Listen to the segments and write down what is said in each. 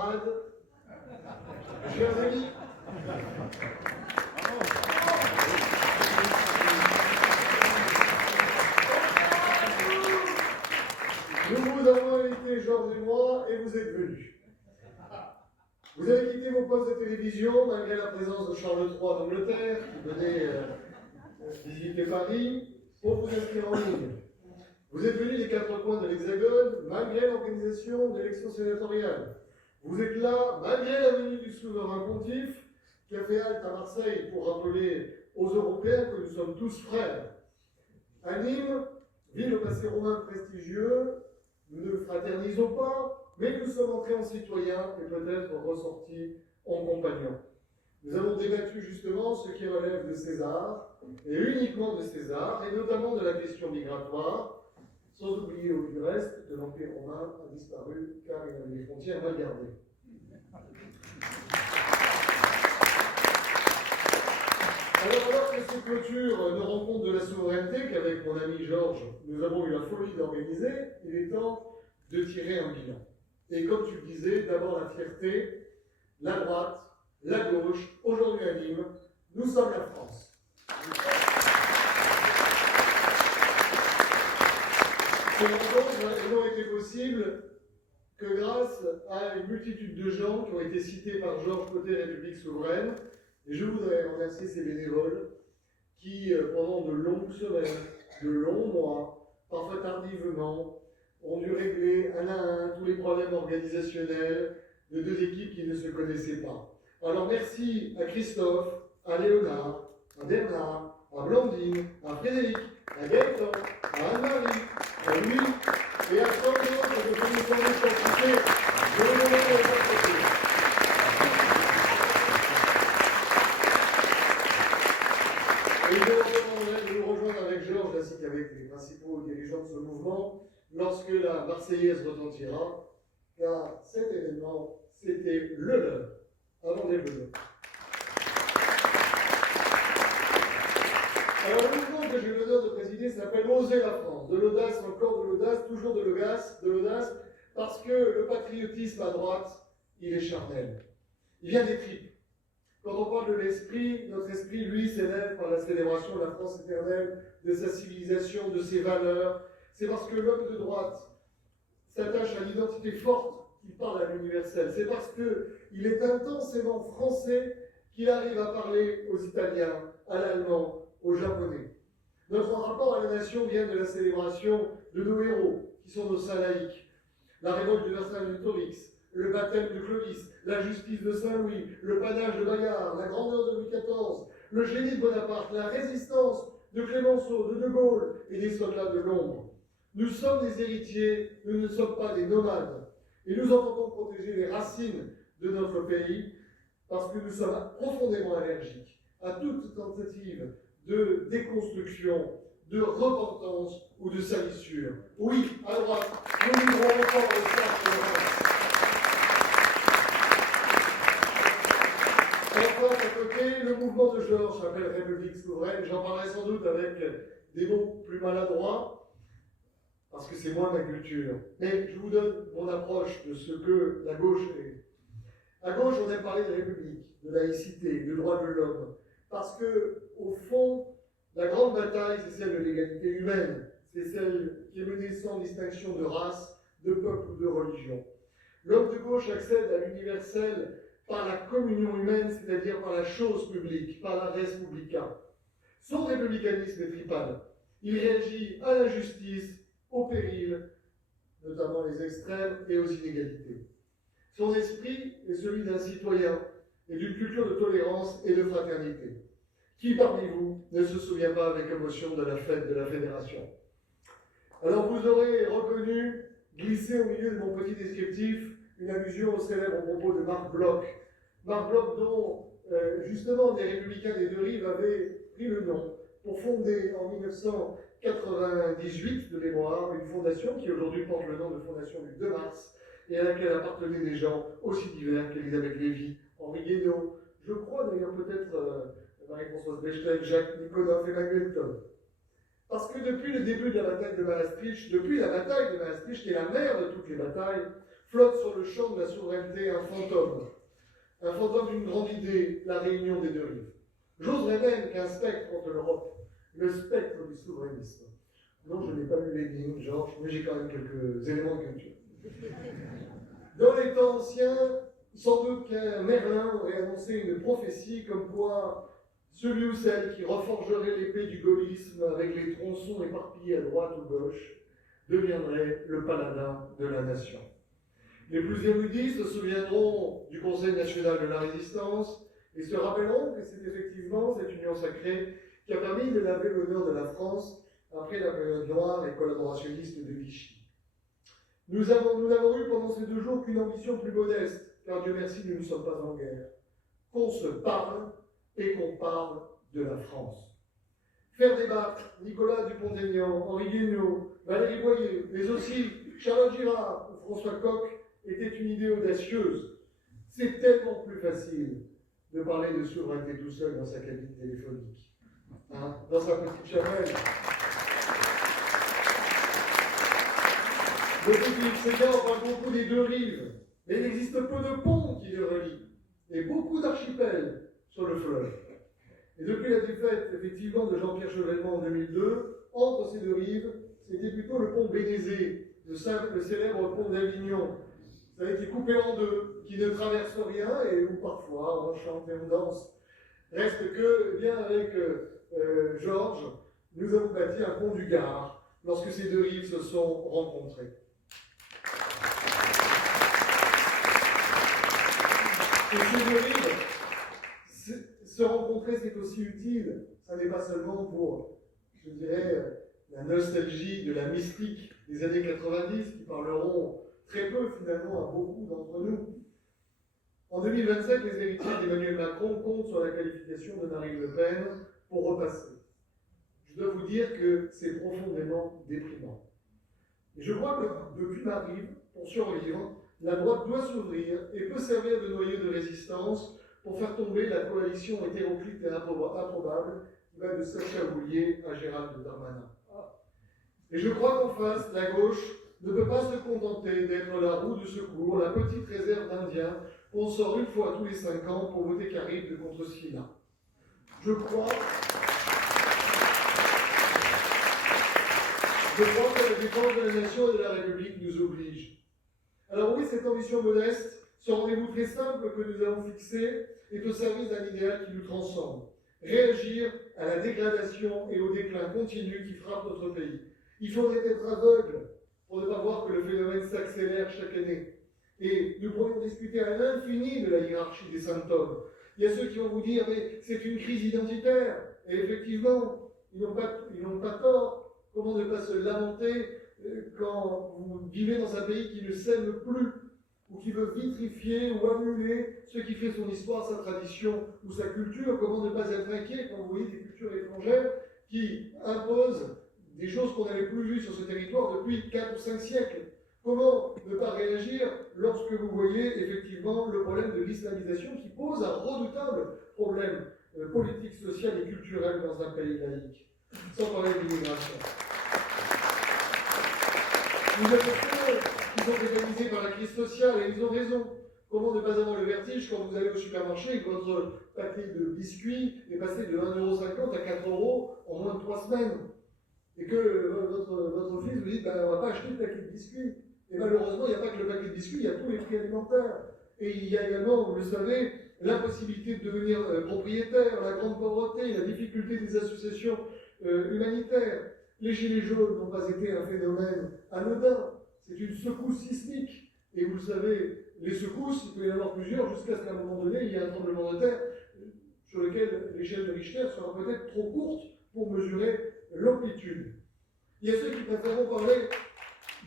camarades, chers amis, nous vous avons invité, Georges et moi, et vous êtes venus. Vous avez quitté vos postes de télévision malgré la présence de Charles III d'Angleterre, qui venait visiter Paris, pour vous inscrire en ligne. Vous êtes venus des quatre coins de l'Hexagone malgré l'organisation d'élections sénatoriales. Vous êtes là malgré la venue du souverain pontife qui a fait halte à Marseille pour rappeler aux Européens que nous sommes tous frères. À Nîmes, ville au passé romain prestigieux, nous ne fraternisons pas, mais nous sommes entrés en citoyens et peut-être ressortis en compagnons. Nous avons débattu justement ce qui relève de César, et uniquement de César, et notamment de la question migratoire, sans oublier du reste que l'Empire romain a disparu car il avait des frontières mal gardées. Alors que se clôture nos rencontres de la souveraineté qu'avec mon ami Georges, nous avons eu la folie d'organiser, il est temps de tirer un bilan. Et comme tu le disais, d'abord la fierté, la droite, la gauche, aujourd'hui à Nîmes, nous sommes la France. Ces rencontres n'ont été possibles que grâce à une multitude de gens qui ont été cités par Georges côté République souveraine. Et je voudrais remercier ces bénévoles qui, pendant de longues semaines, de longs mois, parfois tardivement, ont dû régler un à un tous les problèmes organisationnels de deux équipes qui ne se connaissaient pas. Alors merci à Christophe, à Léonard, à Bernard, à Blandine, à Frédéric, à Gaëtan, à Anne-Marie, à Louis et à tant d'autres que je me semble citer. Je vous remercie de votre côté. Et je recommanderais de nous rejoindre avec Georges ainsi qu'avec les principaux dirigeants de ce mouvement lorsque la Marseillaise retentira, car cet événement, c'était le leur, avant les bleus. Alors le mouvement que j'ai l'honneur de présider s'appelle Oser la France. De l'audace, encore de l'audace, toujours de l'audace, parce que le patriotisme à droite, il est charnel. Il vient des tripes. Quand on parle de l'esprit, notre esprit, lui, s'élève par la célébration de la France éternelle, de sa civilisation, de ses valeurs. C'est parce que l'homme de droite s'attache à l'identité forte qu'il parle à l'universel. C'est parce qu'il est intensément français qu'il arrive à parler aux Italiens, à l'Allemand, aux Japonais. Notre rapport à la nation vient de la célébration de nos héros, qui sont nos saints laïcs. La révolte de Vercingétorix, le baptême de Clovis, la justice de Saint-Louis, le panache de Bayard, la grandeur de Louis XIV, le génie de Bonaparte, la résistance de Clémenceau, de Gaulle et des soldats de l'ombre. Nous sommes des héritiers, nous ne sommes pas des nomades. Et nous entendons protéger les racines de notre pays parce que nous sommes profondément allergiques à toute tentative de déconstruction, de repentance ou de salissure. Oui, à droite, nous vivrons encore le cercle de race. Enfin, à côté, le mouvement de Georges s'appelle République souveraine. J'en parlerai sans doute avec des mots plus maladroits, parce que c'est moins ma culture. Mais je vous donne mon approche de ce que la gauche est. À gauche, on aime parler de république, de laïcité, de droits de l'homme, parce que, au fond, la grande bataille, c'est celle de l'égalité humaine. C'est celle qui est menée sans distinction de race, de peuple ou de religion. L'homme de gauche accède à l'universel par la communion humaine, c'est-à-dire par la chose publique, par la res publica. Son républicanisme est tripade. Il réagit à l'injustice, au péril, notamment les extrêmes, et aux inégalités. Son esprit est celui d'un citoyen et d'une culture de tolérance et de fraternité. Qui parmi vous ne se souvient pas avec émotion de la fête de la Fédération? Alors vous aurez reconnu, glissé au milieu de mon petit descriptif, une allusion au célèbre propos de Marc Bloch. Marc Bloch dont, justement, des Républicains des deux rives avaient pris le nom pour fonder en 1998 de mémoire une fondation qui aujourd'hui porte le nom de Fondation du 2 mars et à laquelle appartenaient des gens aussi divers qu'Elisabeth Lévy, Henri Guénaud, je crois d'ailleurs peut-être Marie-Françoise Bechtel, Jacques Nicolas, Emmanuel Todd. Parce que depuis le début de la bataille de Maastricht, qui est la mère de toutes les batailles, flotte sur le champ de la souveraineté un fantôme d'une grande idée, la réunion des deux rives. J'oserais même qu'un spectre hante l'Europe, le spectre du souverainisme. Non, je n'ai pas lu Lénine, Georges, mais j'ai quand même quelques éléments de culture. Dans les temps anciens, sans doute qu'un Merlin aurait annoncé une prophétie comme quoi celui ou celle qui reforgerait l'épée du gaullisme avec les tronçons éparpillés à droite ou gauche deviendrait le paladin de la nation. Les plus érudits se souviendront du Conseil national de la résistance et se rappelleront que c'est effectivement cette union sacrée qui a permis de laver l'honneur de la France après la période noire et collaborationniste de Vichy. Nous n'avons eu pendant ces 2 jours qu'une ambition plus modeste, car Dieu merci, nous ne sommes pas en guerre. Qu'on se parle et qu'on parle de la France. Faire débattre Nicolas Dupont-Aignan, Henri Guénaud, Valérie Boyer, mais aussi Charlotte Girard ou François Coq était une idée audacieuse. C'est tellement plus facile de parler de souveraineté tout seul dans sa cabine téléphonique, dans sa petite chapelle. Depuis Philippe Séguin, on parle beaucoup des deux rives, mais il existe peu de ponts qui les relient, et beaucoup d'archipels sur le fleuve. Et depuis la défaite, effectivement, de Jean-Pierre Chevènement en 2002, entre ces deux rives, c'était plutôt le pont Bénézé, le célèbre pont d'Avignon. Ça a été coupé en deux, qui ne traverse rien, et où parfois on chante et on danse. Reste que, bien avec Georges, nous avons bâti un pont du Gard, lorsque ces deux rives se sont rencontrées. Et ces deux rives, se rencontrer, c'est aussi utile. Ça n'est pas seulement pour, je dirais, la nostalgie de la mystique des années 90, qui parleront très peu finalement à beaucoup d'entre nous. En 2027, les héritiers d'Emmanuel Macron comptent sur la qualification de Marine Le Pen pour repasser. Je dois vous dire que c'est profondément déprimant. Et je crois que depuis Marie, pour survivre, la droite doit s'ouvrir et peut servir de noyau de résistance pour faire tomber la coalition hétéroclite et improbable qui va de Sacha Houlier à Gérald Darmanin. Et je crois qu'en face, la gauche ne peut pas se contenter d'être la roue de secours, la petite réserve d'Indiens qu'on sort une fois tous les 5 ans pour voter Carib contre Silla. Je crois que la défense de la nation et de la République nous oblige. Alors oui, cette ambition modeste, ce rendez-vous très simple que nous avons fixé, est au service d'un idéal qui nous transcende. Réagir à la dégradation et au déclin continu qui frappe notre pays. Il faudrait être aveugle pour ne pas voir que le phénomène s'accélère chaque année. Et nous pourrions discuter à l'infini de la hiérarchie des symptômes. Il y a ceux qui vont vous dire, mais c'est une crise identitaire. Et effectivement, ils n'ont pas tort. Comment ne pas se lamenter quand vous vivez dans un pays qui ne s'aime plus, ou qui veut vitrifier ou annuler ce qui fait son histoire, sa tradition ou sa culture? Comment ne pas être inquiet quand vous voyez des cultures étrangères qui imposent des choses qu'on n'avait plus vues sur ce territoire depuis 4 ou 5 siècles? Comment ne pas réagir lorsque vous voyez effectivement le problème de l'islamisation qui pose un redoutable problème politique, social et culturel dans un pays laïque, sans parler de l'immigration? Nous avons ceux qui sont pénalisés par la crise sociale et ils ont raison. Comment ne pas avoir le vertige quand vous allez au supermarché et que votre paquet de biscuits est passé de 1,50 € à 4 € en moins de 3 semaines? Et que votre fils vous dit, on ne va pas acheter le paquet de biscuits. Et malheureusement, il n'y a pas que le paquet de biscuits, il y a tous les prix alimentaires. Et il y a également, vous le savez, l'impossibilité de devenir propriétaire, la grande pauvreté, la difficulté des associations humanitaires. Les gilets jaunes n'ont pas été un phénomène anodin, c'est une secousse sismique. Et vous le savez, les secousses, il peut y en avoir plusieurs jusqu'à ce qu'à un moment donné, il y ait un tremblement de terre sur lequel l'échelle de Richter sera peut-être trop courte pour mesurer l'amplitude. Il y a ceux qui préféreront parler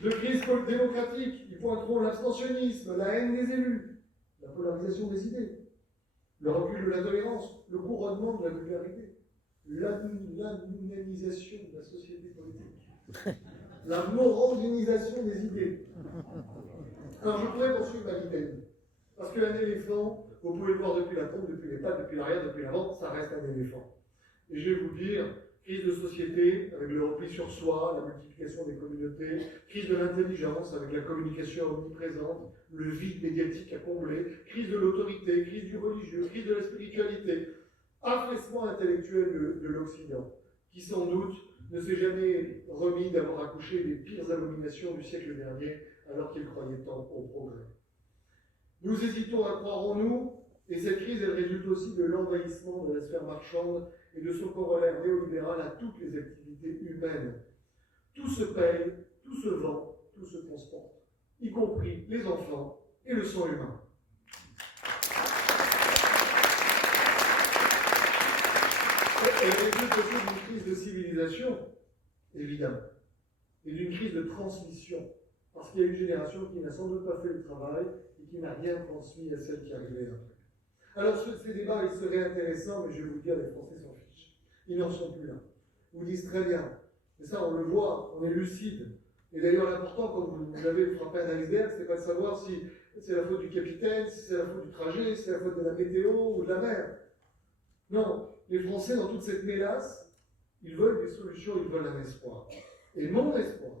de crise démocratique, ils pointeront l'abstentionnisme, la haine des élus, la polarisation des idées, le recul de la tolérance, le couronnement de la vulgarité, l'anonymisation de la société politique, la morandinisation des idées. Alors je pourrais poursuivre ma litanie, parce qu'un éléphant, vous pouvez le voir depuis la trompe, depuis les pattes, depuis l'arrière, depuis l'avant, ça reste un éléphant. Et je vais vous dire, crise de société avec le repli sur soi, la multiplication des communautés, crise de l'intelligence avec la communication omniprésente, le vide médiatique à combler, crise de l'autorité, crise du religieux, crise de la spiritualité, affaissement intellectuel de l'Occident, qui sans doute ne s'est jamais remis d'avoir accouché des pires abominations du siècle dernier, alors qu'il croyait tant au progrès. Nous hésitons à croire en nous, et cette crise, elle résulte aussi de l'envahissement de la sphère marchande et de son corollaire néolibéral à toutes les activités humaines. Tout se paye, tout se vend, tout se transporte, y compris les enfants et le sang humain. Elle résulte aussi d'une crise de civilisation, évidemment, et d'une crise de transmission, parce qu'il y a une génération qui n'a sans doute pas fait le travail et qui n'a rien transmis à celle qui arrivait après. Alors, ces débats, ils seraient intéressants, mais je vais vous dire, les Français s'en fichent. Ils n'en sont plus là. Ils vous disent très bien. Et ça, on le voit, on est lucide. Et d'ailleurs, l'important, quand vous avez frappé un iceberg, c'est pas de savoir si c'est la faute du capitaine, si c'est la faute du trajet, si c'est la faute de la météo ou de la mer. Non, les Français, dans toute cette mélasse, ils veulent des solutions, ils veulent un espoir. Et mon espoir,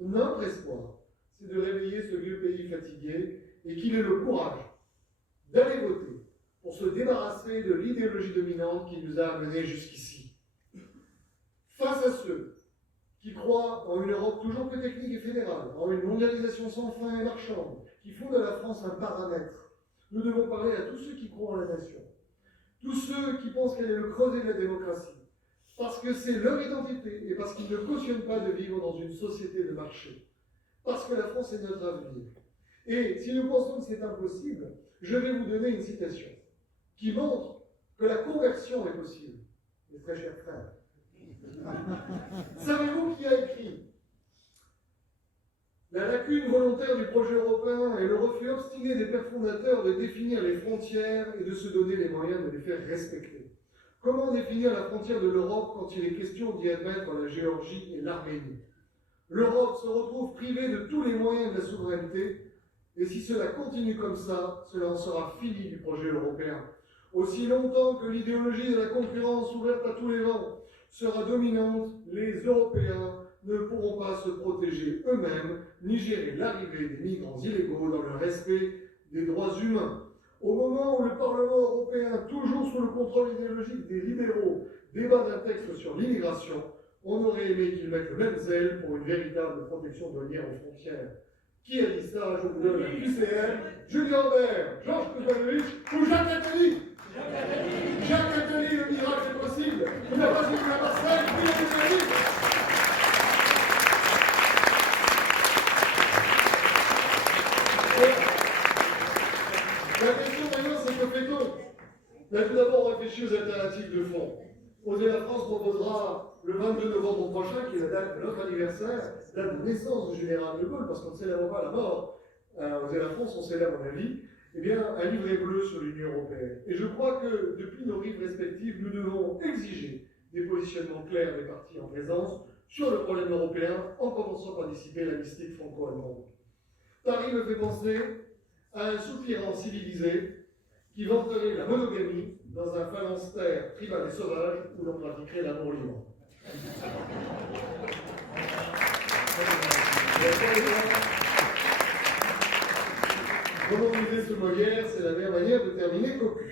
notre espoir, c'est de réveiller ce vieux pays fatigué et qu'il ait le courage d'aller voter pour se débarrasser de l'idéologie dominante qui nous a amenés jusqu'ici. Face à ceux qui croient en une Europe toujours plus technique et fédérale, en une mondialisation sans fin et marchande, qui font de la France un paramètre, nous devons parler à tous ceux qui croient en la nation, tous ceux qui pensent qu'elle est le creuset de la démocratie, parce que c'est leur identité et parce qu'ils ne cautionnent pas de vivre dans une société de marché, parce que la France est notre avenir. Et si nous pensons que c'est impossible, je vais vous donner une citation qui montre que la conversion est possible, mes très chers frères. Savez-vous qui a écrit « La lacune volontaire du projet européen est le refus obstiné des pères fondateurs de définir les frontières et de se donner les moyens de les faire respecter. Comment définir la frontière de l'Europe quand il est question d'y admettre la Géorgie et l'Arménie? L'Europe se retrouve privée de tous les moyens de la souveraineté, et si cela continue comme ça, cela en sera fini du projet européen. Aussi longtemps que l'idéologie de la concurrence ouverte à tous les vents sera dominante, les Européens ne pourront pas se protéger eux-mêmes, ni gérer l'arrivée des migrants illégaux dans le respect des droits humains. Au moment où le Parlement européen, toujours sous le contrôle idéologique des libéraux, débat d'un texte sur l'immigration, on aurait aimé qu'ils mettent le même zèle pour une véritable protection douanière aux frontières. Qui a dit ça? Je vous donne la QCM, Julien Aubert, Georges Kuzmanovic ou Jacques Attali. Jacques Attali, le miracle est possible. Il n'a pas suivi la Marseille, il a des amis. La question maintenant, c'est que fait-on? Mais tout d'abord, on réfléchit aux alternatives de fond. Oser la France proposera le 22 novembre prochain, qui est la date de notre anniversaire, date de naissance du général de Gaulle, parce qu'on ne célèbre pas la mort. Oser la France, on célèbre la vie. Eh bien, un livret bleu sur l'Union européenne. Et je crois que, depuis nos rives respectives, nous devons exiger des positionnements clairs des partis en présence sur le problème européen, en commençant par dissiper la mystique franco-allemande. Paris me fait penser à un soupirant civilisé qui vanterait la monogamie dans un phalanstère tribal et sauvage où l'on pratiquerait l'amour libre. Remonter ce Molière, c'est la meilleure manière de terminer cocu.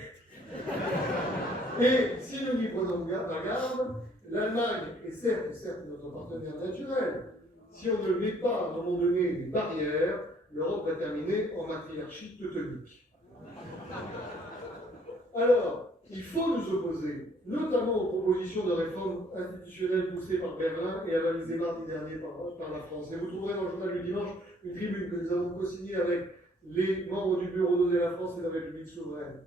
Et si nous n'y prenons pas garde, l'Allemagne est certes notre partenaire naturel. Si on ne met pas à un moment donné des barrières, l'Europe va terminer en matriarchie teutonique. Alors, il faut nous opposer, notamment aux propositions de réforme institutionnelle poussées par Berlin et avalisées mardi dernier par la France. Et vous trouverez dans le journal du dimanche une tribune que nous avons co-signée avec les membres du bureau d'Oser la France et la République souveraine.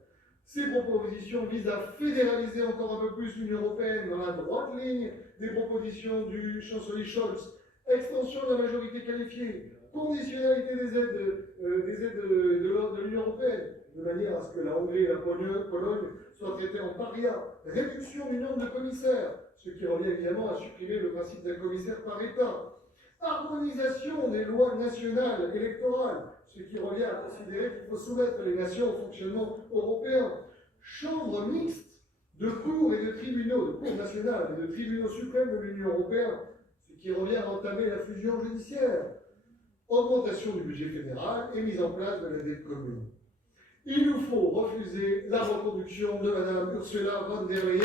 Ces propositions visent à fédéraliser encore un peu plus l'Union européenne dans la droite ligne des propositions du chancelier Scholz, extension de la majorité qualifiée, conditionnalité des aides de l'Union européenne, de manière à ce que la Hongrie et la Pologne soient traitées en paria, réduction du nombre de commissaires, ce qui revient évidemment à supprimer le principe d'un commissaire par État, harmonisation des lois nationales électorales, ce qui revient à considérer qu'il faut soumettre les nations au fonctionnement européen, chambre mixte de cours et de tribunaux, de cours nationales et de tribunaux suprêmes de l'Union européenne, ce qui revient à entamer la fusion judiciaire, augmentation du budget fédéral et mise en place de la dette commune. Il nous faut refuser la reconduction de Mme Ursula von der Leyen.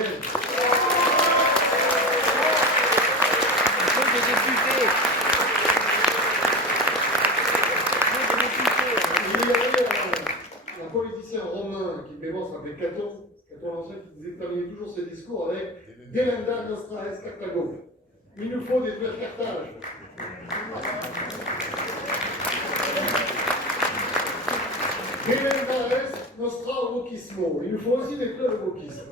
Il y avait un politicien romain qui mémoire s'appelait Caton l'Ancien, qui terminait toujours ses discours avec Delenda nostra est Carthago. Il nous faut détruire Carthage. Delenda est nostra wokismo. Il nous faut aussi détruire le wokisme.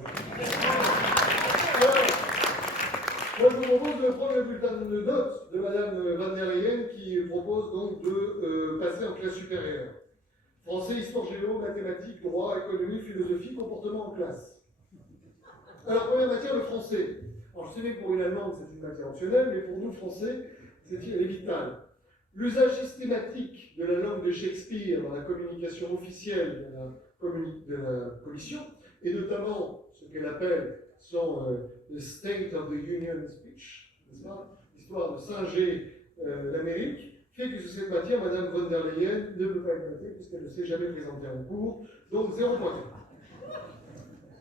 Moi, je vous propose de prendre le bulletin de notes de Mme von der Leyen qui propose donc de passer en classe supérieure. Français, histoire géo, mathématiques, droit, économie, philosophie, comportement en classe. Alors, première matière, le français. Alors, je sais que pour une Allemande, c'est une matière optionnelle, mais pour nous, Français, elle est vitale. L'usage systématique de la langue de Shakespeare dans la communication officielle de la Commission, et notamment ce qu'elle appelle son The State of the Union Speech, n'est-ce pas, l'histoire de singer l'Amérique, fait que sur cette matière, Mme von der Leyen ne peut pas être notée puisqu'elle ne s'est jamais présentée en cours, donc 0 point.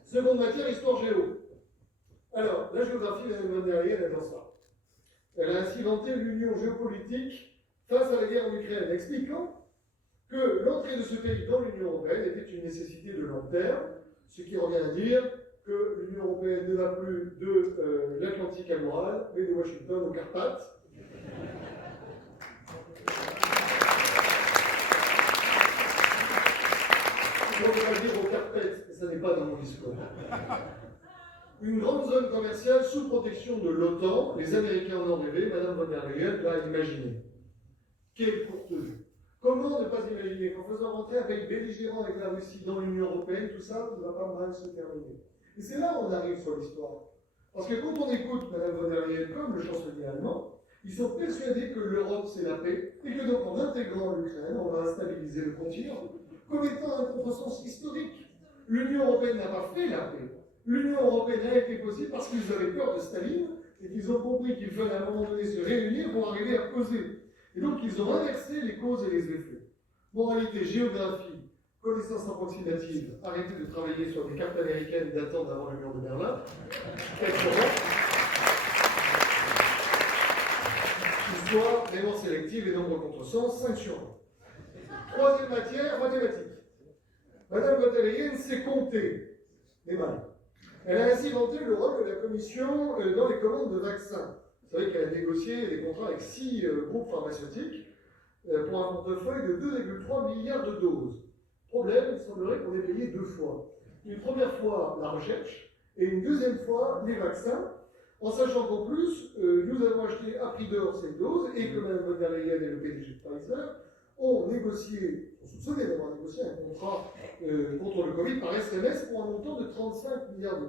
Seconde matière, histoire géo. Alors, la géographie, Mme von der Leyen adore ça. Elle a ainsi vanté l'union géopolitique face à la guerre en Ukraine, expliquant que l'entrée de ce pays dans l'Union européenne était une nécessité de long terme, ce qui revient à dire que l'Union européenne ne va plus de l'Atlantique à l'Oural, mais de Washington aux Carpates. On va dire aux Carpates, mais ça n'est pas dans mon discours. Une grande zone commerciale sous protection de l'OTAN, les Américains en ont rêvé, Mme von der Leyen l'a imaginé. Quelle courte vue. Comment ne pas imaginer qu'en faisant rentrer un pays belligérant avec la Russie dans l'Union européenne, tout ça ne va pas mal se terminer. Et c'est là où on arrive sur l'histoire. Parce que quand on écoute Mme von der Leyen comme le chancelier allemand, ils sont persuadés que l'Europe c'est la paix, et que donc en intégrant l'Ukraine, on va stabiliser le continent, comme étant un contresens historique. L'Union européenne n'a pas fait la paix. L'Union européenne a été possible parce qu'ils avaient peur de Staline, et qu'ils ont compris qu'il fallait à un moment donné se réunir pour arriver à causer. Et donc ils ont inversé les causes et les effets. Moralité, géographie, connaissance approximative, arrêtez de travailler sur des cartes américaines datant d'avant le mur de Berlin. Histoire, mémoire sélective et nombre contresens, 5 sur 1. Troisième matière, mathématiques. Madame von der Leyen sait compter, mais mal. Elle a ainsi vanté le rôle de la Commission dans les commandes de vaccins. Vous savez qu'elle a négocié des contrats avec 6 groupes pharmaceutiques pour un portefeuille de 2,3 milliards de doses. Problème, il semblerait qu'on ait payé 2 fois. Une première fois la recherche et une deuxième fois les vaccins, en sachant qu'en plus, nous avons acheté à prix d'or ces doses et que Mme von der Leyen et le PDG de Pfizer ont négocié, on se souvient d'avoir négocié un contrat contre le Covid par SMS pour un montant de 35 milliards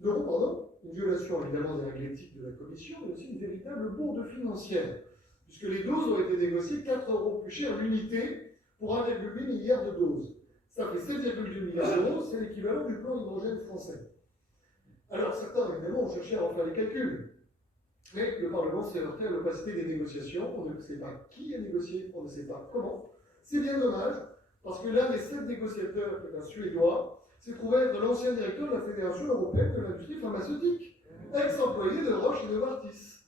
d'euros, une violation évidemment des règles éthiques de la Commission, mais aussi une véritable bourde financière, puisque les doses ont été négociées 4 euros plus cher l'unité pour 1,8 milliard de doses. Ça fait 7,2 milliards d'euros, c'est l'équivalent du plan hydrogène français. Alors certains, évidemment, ont cherché à refaire les calculs. Mais le Parlement s'est heurté à l'opacité des négociations. On ne sait pas qui a négocié, on ne sait pas comment. C'est bien dommage, parce que l'un des 7 négociateurs, qui est un Suédois, s'est trouvé être l'ancien directeur de la Fédération européenne de l'industrie pharmaceutique, ex-employé de Roche et de Novartis.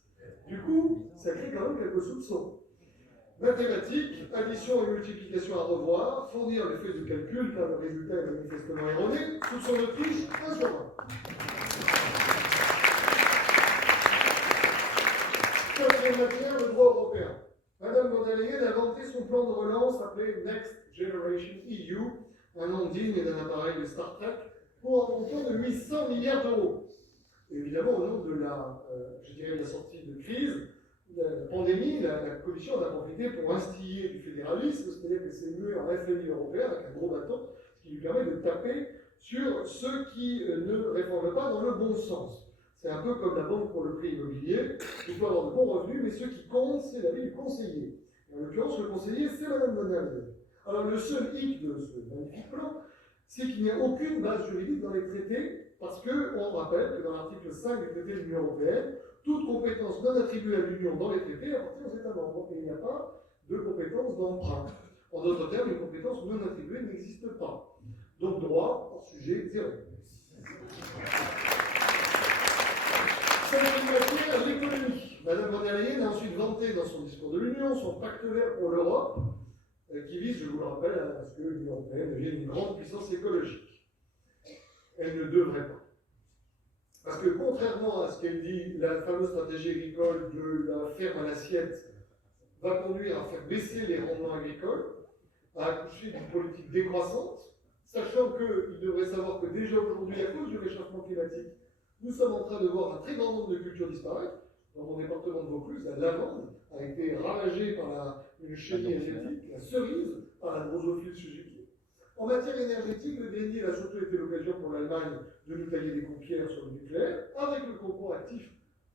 Du coup, ça crée quand même quelques soupçons. Mathématiques, addition et multiplication à revoir, fournir les faits de calcul, car le résultat est manifestement erroné, soupçon de triche, 1 sur 1. Quatrième matière, le droit européen. Madame von der Leyen a vanté son plan de relance appelé Next Generation EU, un nom digne d'un appareil de Star Trek, pour un montant de 800 milliards d'euros. Évidemment, au nom de la sortie de crise, la pandémie, la Commission en a profité pour instiller du fédéralisme, c'est-à-dire que c'est mué en FMI européen avec un gros bâton, ce qui lui permet de taper sur ceux qui ne réforment pas dans le bon sens. C'est un peu comme la banque pour le prix immobilier, il faut avoir de bons revenus, mais ce qui compte, c'est l'avis du conseiller. En l'occurrence, le conseiller, c'est Mme von der Leyen. Alors le seul hic de ce magnifique plan, c'est qu'il n'y a aucune base juridique dans les traités Parce qu'on rappelle que dans l'article 5 du traité de l'Union européenne, toute compétence non attribuée à l'Union dans les traités appartient aux États membres. Et il n'y a pas de compétence d'emprunt. En d'autres termes, une compétence non attribuée n'existe pas. Donc droit hors sujet zéro. Cinquième matière, l'économie. Madame von der Leyen a ensuite vanté dans son discours de l'Union son pacte vert pour l'Europe, qui vise, je vous le rappelle, à ce que l'Union européenne devienne une grande puissance écologique. Elle ne devrait pas. Parce que contrairement à ce qu'elle dit, la fameuse stratégie agricole de la ferme à l'assiette va conduire à faire baisser les rendements agricoles, à accoucher d'une politique décroissante, sachant qu'il devrait savoir que déjà aujourd'hui, à cause du réchauffement climatique, nous sommes en train de voir un très grand nombre de cultures disparaître. Dans mon département de Vaucluse, la lavande a été ravagée par une chenille asiatique, la cerise par la drosophile suzuki. En matière énergétique, le Green Deal a surtout été l'occasion pour l'Allemagne de nous tailler des paupières sur le nucléaire, avec le concours actif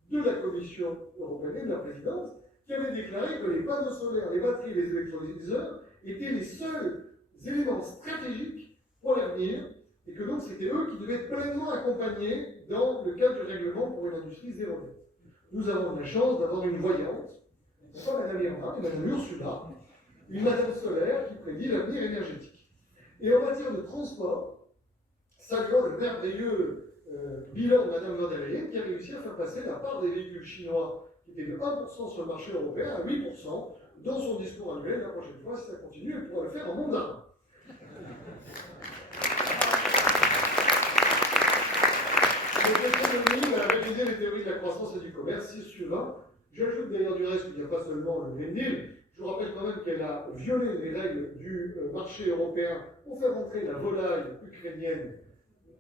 de la Commission européenne et de la présidence, qui avait déclaré que les panneaux solaires, les batteries et les électrolyseurs étaient les seuls éléments stratégiques pour l'avenir, et que donc c'était eux qui devaient être pleinement accompagnés dans le cadre du règlement pour une industrie zéro net. Nous avons la chance d'avoir une voyante, pas Madame Irma, mais Madame Ursula, une Madame solaire qui prédit l'avenir énergétique. Et en matière de transport, saluons le merveilleux bilan de Madame von der Leyen qui a réussi à faire passer la part des véhicules chinois qui était de 1% sur le marché européen à 8% dans son discours annuel. La prochaine fois, si ça continue, elle pourra le faire en mandarin. L'économie va réviser les théories de la croissance et du commerce, 6 sur 20. J'ajoute d'ailleurs du reste qu'il n'y a pas seulement le Green Deal. Je vous rappelle quand même qu'elle a violé les règles du marché européen pour faire entrer la volaille ukrainienne,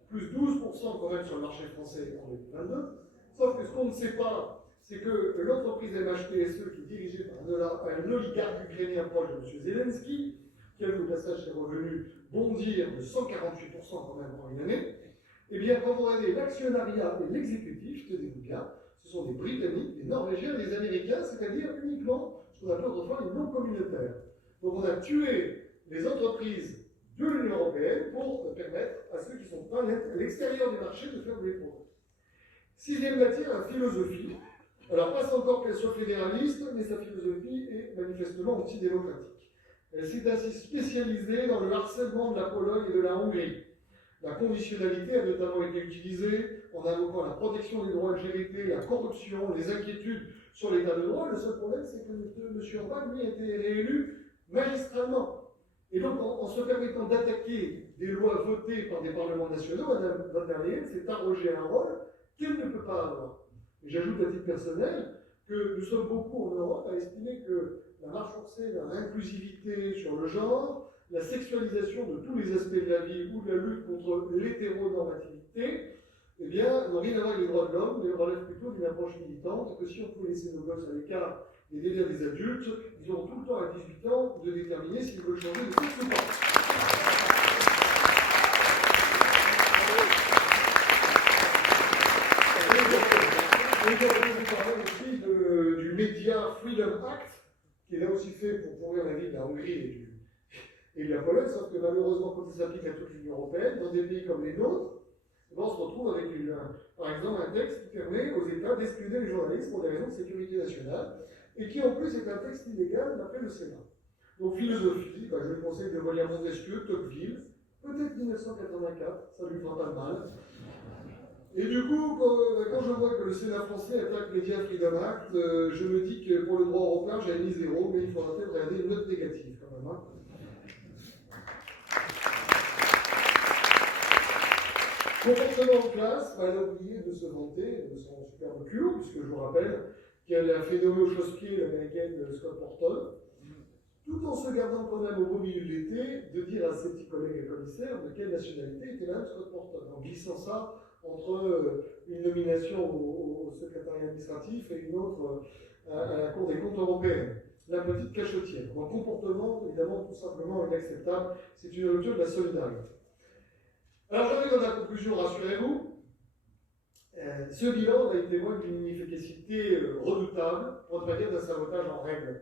plus 12% quand même sur le marché français en 2022. Sauf que ce qu'on ne sait pas, c'est que l'entreprise MHTSE, qui est dirigée par un oligarque ukrainien proche de M. Zelensky, qui a vu au passage ses revenus bondir de 148% quand même en une année, eh bien, quand vous regardez l'actionnariat et l'exécutif, tenez-vous bien, ce sont des Britanniques, des Norvégiens, des Américains, c'est-à-dire uniquement ce qu'on appelle autrefois les non-communautaires. Donc on a tué les entreprises de l'Union européenne pour permettre à ceux qui ne sont pas à l'extérieur du marché de faire des progrès. Sixième matière, la philosophie. Alors, passe encore qu'elle soit fédéraliste, mais sa philosophie est manifestement antidémocratique. Elle s'est ainsi spécialisée dans le harcèlement de la Pologne et de la Hongrie. La conditionnalité a notamment été utilisée en invoquant la protection des droits LGBT, la corruption, les inquiétudes sur l'état de droit. Le seul problème, c'est que M. Orban, lui, a été réélu magistralement. Et donc, en se permettant d'attaquer des lois votées par des parlements nationaux, Mme von der Leyen s'est arrogé un rôle qu'elle ne peut pas avoir. Et j'ajoute à titre personnel que nous sommes beaucoup en Europe à estimer que la marche forcée vers l'inclusivité sur le genre, la sexualisation de tous les aspects de la vie ou de la lutte contre l'hétéronormativité, eh bien, n'ont rien à voir avec les droits de l'homme, mais relèvent plutôt d'une approche militante, que si on pouvait laisser nos gosses à l'écart des délires des adultes, ils auront tout le temps à 18 ans de déterminer s'ils veulent changer de sexe ou pas. Et je vais vous parler aussi du Media Freedom Act, qui est là aussi fait pour pourrir la vie de la Hongrie et de la Pologne, sauf que malheureusement, quand il s'applique à toute l'Union européenne, dans des pays comme les nôtres, on se retrouve avec, par exemple, un texte qui permet aux États d'espionner les journalistes pour des raisons de sécurité nationale, et qui en plus est un texte illégal d'après le Sénat. Donc philosophie, je vous conseille de relire Montesquieu, Tocqueville, peut-être 1984, ça lui fera pas de mal. Et du coup, quand je vois que le Sénat français attaque Media Freedom Act, je me dis que pour le droit européen, j'avais mis 0, mais il faudra peut-être regarder une note négative quand même. Comportement en classe, elle a oublié de se vanter de son superbe culot, puisque je vous rappelle qu'elle a fait nommer au chausse-pied l'américaine Scott Morton, tout en se gardant quand même au beau milieu de l'été de dire à ses petits collègues et commissaires de quelle nationalité était Mme Scott Morton, en glissant ça entre une nomination au secrétariat administratif et une autre à la Cour des comptes européenne. La petite cachotière. Donc comportement, évidemment, tout simplement inacceptable. C'est une rupture de la solidarité. Alors j'arrive dans la conclusion, rassurez-vous. Ce bilan a été témoin d'une inefficacité redoutable, pour ne pas dire d'un sabotage en règle.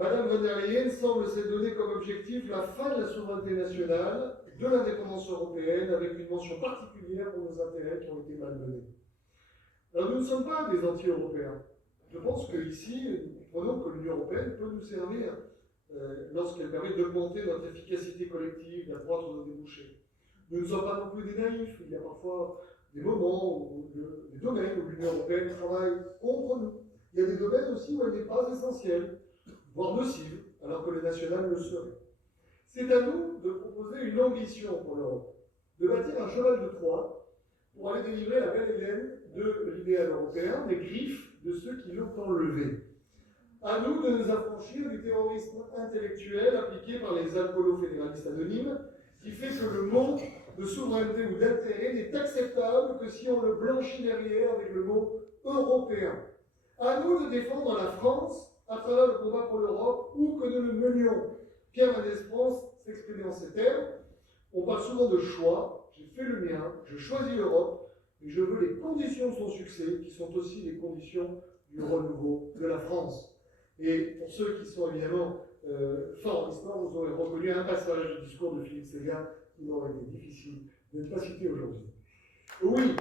Madame von der Leyen semble s'être donné comme objectif la fin de la souveraineté nationale, de l'indépendance européenne, avec une mention particulière pour nos intérêts qui ont été malmenés. Alors nous ne sommes pas des anti-européens. Je pense qu'ici, nous prenons que l'Union européenne peut nous servir lorsqu'elle permet d'augmenter notre efficacité collective, d'accroître nos débouchés. Nous ne sommes pas non plus des naïfs. Il y a parfois des moments, des domaines où l'Union européenne travaille contre nous. Il y a des domaines aussi où elle n'est pas essentielle, voire nocive, alors que le national le serait. C'est à nous de proposer une ambition pour l'Europe, de bâtir un cheval de Troie pour aller délivrer la belle Hélène de l'idéal européen, des griffes de ceux qui l'ont enlevé. À nous de nous affranchir du terrorisme intellectuel appliqué par les alcoolo-fédéralistes anonymes, qui fait que le mot de souveraineté ou d'intérêt n'est acceptable que si on le blanchit derrière avec le mot européen. À nous de défendre la France à travers le combat pour l'Europe, où que nous le menions. Pierre Mendès France s'exprimait en ces termes. On parle souvent de choix. J'ai fait le mien, je choisis l'Europe, mais je veux les conditions de son succès, qui sont aussi les conditions du renouveau de la France. Et pour ceux qui sont évidemment forts en histoire, vous aurez reconnu un passage du discours de Philippe Séguin qui m'aurait été difficile de ne pas citer aujourd'hui. Oui,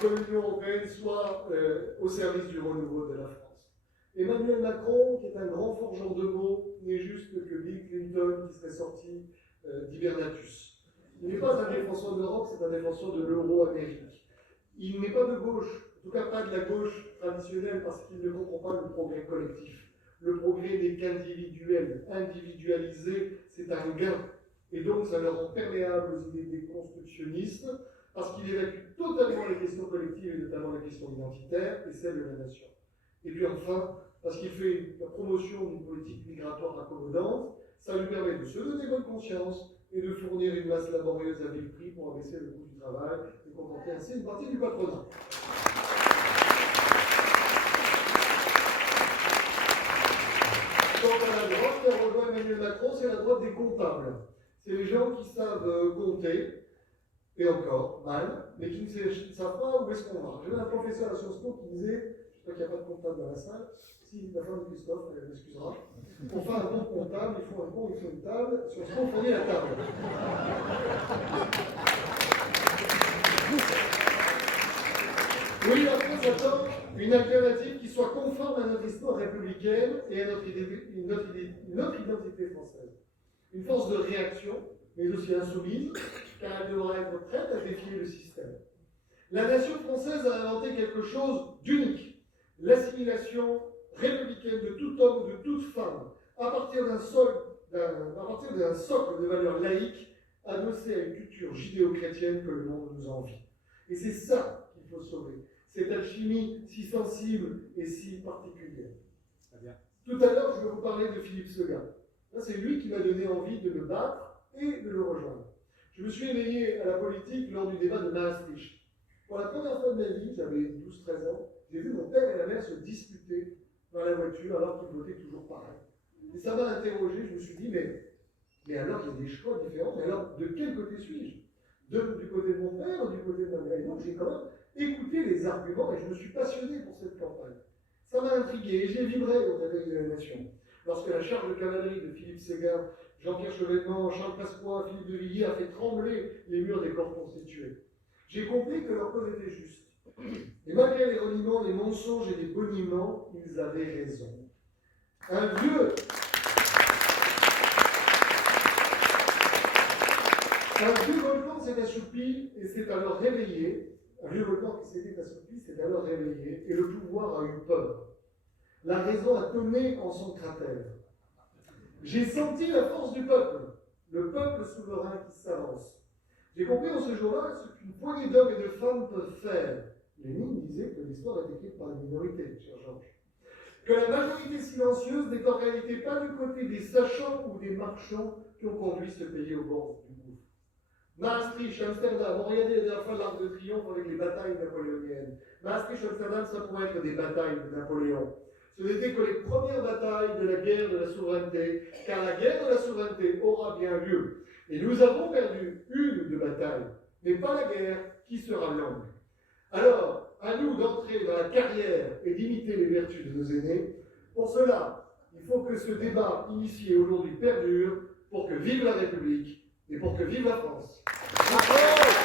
que l'Union européenne soit au service du renouveau de la France. Emmanuel Macron, qui est un grand forgeron de mots, n'est juste que Bill Clinton qui serait sorti d'Hibernatus. Il n'est pas un défenseur de l'Europe, c'est un défenseur de l'euro-Amérique. Il n'est pas de gauche, en tout cas pas de la gauche traditionnelle, parce qu'il ne comprend pas le progrès collectif. Le progrès n'est qu'individuel. Individualisé, c'est un gain. Et donc, ça le rend perméable aux idées des constructionnistes, parce qu'il évacue totalement les questions collectives, et notamment la question identitaire, et celle de la nation. Et puis enfin, parce qu'il fait la promotion d'une politique migratoire accommodante, ça lui permet de se donner bonne conscience et de fournir une masse laborieuse à vil prix pour abaisser le coût du travail et contenter ainsi une partie du patronat. Quant à la droite, qui rejoint Emmanuel Macron, c'est la droite des comptables. C'est les gens qui savent compter, et encore, mal, mais qui ne savent pas où est-ce qu'on va. J'avais un professeur à Sciences Po qui disait, je sais qu'il n'y a pas de comptable dans la salle, si la femme de Christophe, elle m'excusera, pour faire un bon comptable, il faut un bon, il faut une table, Sciences Po fournit la table. Oui, la France attend une alternative qui soit conforme à notre histoire républicaine et à notre identité française. Une force de réaction, mais aussi insoumise, car elle devra être prête à défier le système. La nation française a inventé quelque chose d'unique, l'assimilation républicaine de tout homme ou de toute femme, à partir d'un socle de valeurs laïques, adossé à une culture judéo-chrétienne que le monde nous envie. Et c'est ça qu'il faut sauver, cette alchimie si sensible et si particulière. Tout à l'heure, je vais vous parler de Philippe Séguin. C'est lui qui m'a donné envie de me battre et de le rejoindre. Je me suis éveillé à la politique lors du débat de Maastricht. Pour la première fois de ma vie, j'avais 12-13 ans, j'ai vu mon père et la mère se disputer dans la voiture alors qu'ils votaient toujours pareil. Et ça m'a interrogé, je me suis dit, mais alors il y a des choix différents, mais alors de quel côté suis-je? Du côté de mon père ou du côté de ma mère? Et donc j'ai quand même écouté les arguments et je me suis passionné pour cette campagne. Ça m'a intrigué et j'ai vibré au réveil de la nation. Lorsque la charge de cavalerie de Philippe Séguin, Jean-Pierre Chevènement, Charles Pasqua, Philippe de Villiers a fait trembler les murs des corps constitués. J'ai compris que leur cause était juste. Et malgré les reniements, les mensonges et les boniments, ils avaient raison. Un vieux volcan s'est assoupi et s'est alors réveillé. Un vieux volcan qui s'était assoupi s'est alors réveillé et le pouvoir a eu peur. La raison a tonné en son cratère. J'ai senti la force du peuple, le peuple souverain qui s'avance. J'ai compris en ce jour-là ce qu'une poignée d'hommes et de femmes peuvent faire. Lénine disait que l'histoire est écrite par la minorité, cher Georges. Que la majorité silencieuse n'est en réalité pas du côté des sachants ou des marchands qui ont conduit ce pays au bord du gouffre. Maastricht, Amsterdam, on regardait la dernière fois l'Arc de Triomphe avec les batailles napoléoniennes. Maastricht, Amsterdam, ça pourrait être des batailles de Napoléon. Ce n'était que les premières batailles de la guerre de la souveraineté, car la guerre de la souveraineté aura bien lieu. Et nous avons perdu une de bataille, mais pas la guerre qui sera longue. Alors, à nous d'entrer dans la carrière et d'imiter les vertus de nos aînés. Pour cela, il faut que ce débat initié aujourd'hui perdure pour que vive la République et pour que vive la France. Bravo!